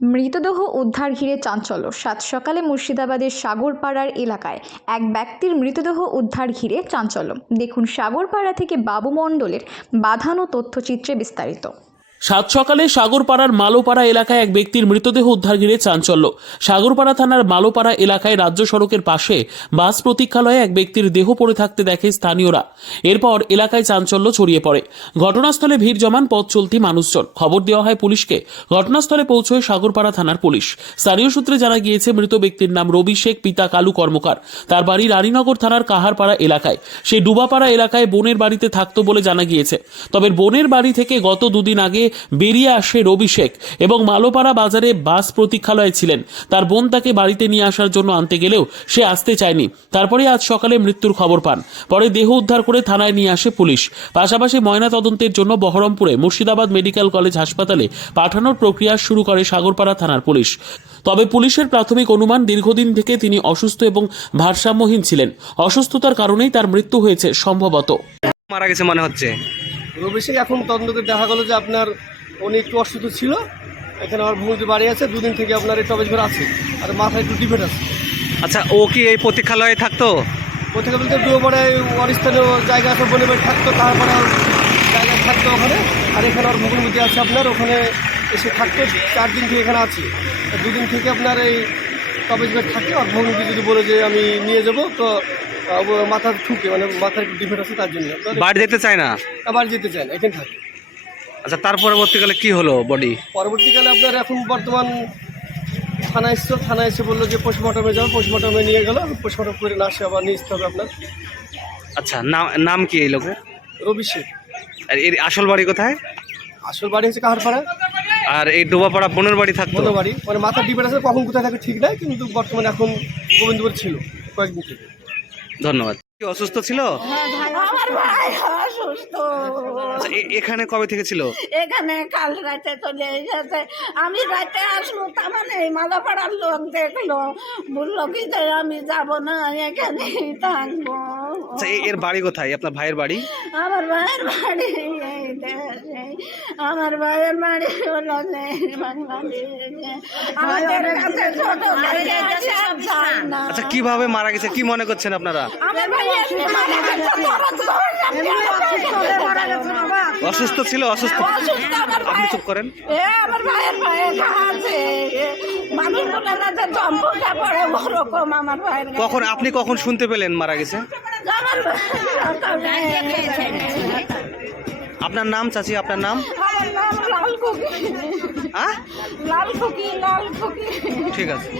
মৃতদেহ উদ্ধার ঘিরে চাঞ্চল্য। সাত সকালে মুর্শিদাবাদের সাগরপাড়ার এলাকায় এক ব্যক্তির মৃতদেহ উদ্ধার ঘিরে চাঞ্চল্য। দেখুন সাগরপাড়া থেকে বাবু মণ্ডলের বাঁধানো তথ্যচিত্রে বিস্তারিত। সাত সকালে সাগরপাড়ার মালোপাড়া এলাকায় এক ব্যক্তির মৃতদেহ উদ্ধার ঘিরে চাঞ্চল্য। সাগরপাড়া থানার মালোপাড়া এলাকায় রাজ্য সড়কের পাশে বাস প্রতীক্ষালয়ে এক ব্যক্তির দেহ পড়ে থাকতে দেখে স্থানীয়রা। এরপর এলাকায় চাঞ্চল্য ছড়িয়ে পড়ে। ঘটনাস্থলে ভিড় জমান পথ চলতি মানুষজন। খবর দেওয়া হয় পুলিশকে। ঘটনাস্থলে পৌঁছয় সাগরপাড়া থানার পুলিশ। স্থানীয় সূত্রে জানা গিয়েছে, মৃত ব্যক্তির নাম রবি শেখ, পিতা কালু কর্মকার। তার বাড়ি রানীনগর থানার কাহারপাড়া এলাকায়। সে ডুবাপাড়া এলাকায় বোনের বাড়িতে থাকতো বলে জানা গিয়েছে। তবে বোনের বাড়ি থেকে গত দুদিন আগে বেরিয়ে আসে রবি শেখ এবং মালোপাড়া বাজারে বাস প্রতীক্ষালয়ে ছিলেন। তার বোন তাকে বাড়িতে নিয়ে আসার জন্য আনতে গেলেও সে আসতে চায়নি। তারপরে আজ সকালে মৃত্যুর খবর পান। পরে দেহ উদ্ধার করে থানায় নিয়ে আসে পুলিশ। পাশাপাশি ময়না তদন্তের জন্য বহরমপুরে মুর্শিদাবাদ মেডিকেল কলেজ হাসপাতালে পাঠানোর প্রক্রিয়া শুরু করে সাগরপাড়া থানার পুলিশ। তবে পুলিশের প্রাথমিক অনুমান দীর্ঘদিন থেকে তিনি অসুস্থ এবং ভারসাম্যহীন ছিলেন। অসুস্থতার কারণেই তার মৃত্যু হয়েছে সম্ভবত। মারা গেছে মনে হচ্ছে? রবি সিং এখন তদন্তকে দেখা গেলো যে আপনার উনি একটু অসুস্থ ছিল। এখানে আমার ভূমিতে বাড়ি আছে দুদিন থেকে আপনার এই টবেজ ঘর আছে। আর মাথায় একটু ডিফেট আছে। আচ্ছা ও কি এই প্রতীক্ষালয়ে থাকতো? প্রতীক্ষা বলতে দুপুরে অরিস্থানীয় জায়গা আছে বনে বাড়ি থাকতো তারপরে ওর জায়গায় থাকতো ওখানে। আর এখানে ওর ভূমিতে আছে আপনার ওখানে এসে থাকতো চার দিন থেকে এখানে আছি। দুদিন থেকে আপনার এই টবেজ ঘর থাকে আর ভূমিতে যদি বলে যে আমি নিয়ে যাব তো মাথার ঠুকে মানে মাথার একটু আছে তার জন্য। বাড়ি যেতে চায় না? আবার যেতে চান এখানে থাকে। আচ্ছা তার পরবর্তীকালে কি হলো বডি পরবর্তীকালে আপনার এখন বর্তমান থানা এসছে থানা এসে বলল যে পোস্টমর্টমে যাও পোস্টমর্টমে নিয়ে গেল পোস্টমর্টম করে না আসে আবার নিয়ে আসতে হবে আপনার। আচ্ছা নাম নাম কি এই লোকের? রবি শেখ আর এর আসল বাড়ি কোথায়? আসল বাড়ি হচ্ছে কাহারপাড়া। আর এই ডোবাপাড়া বোনের বাড়ি থাকতো? বন্ধ বাড়ি। মানে মাথার ডিপেট আছে কখন কোথায় থাকে ঠিক নাই কিন্তু বর্তমানে এখন গোবিন্দপুর ছিল কয়েকদিন থেকে ধন্যবাদ। কি অসুস্থ ছিল? আমার ভাই অসুস্থ। আচ্ছা এ- এখানে কবে থেকে ছিল? এখানে কাল রাতে চলে এসেছে। আমি রাতে আসব তার মানে মালাপাড়ার লোক দেখল। বলল কি যে আমি যাব না এখানেই থাকব। আচ্ছা এ- এর বাড়ি কোথায়? আপনার ভাইয়ের বাড়ি? আমার ভাইয়ের বাড়ি এই দেশে। আমার ভাইয়ের বাড়ি হলো যে বাংলাদেশে। আমাদের কাছে ছোট থেকে আচ্ছা কীভাবে মারা গেছে? কি মনে করছেন আপনারা। অসুস্থ ছিল অসুস্থ। আপনি চুপ করেন। কখন আপনি কখন শুনতে পেলেন মারা গেছে? আপনার নাম চাচি আপনার নাম? হ্যাঁ ঠিক আছে।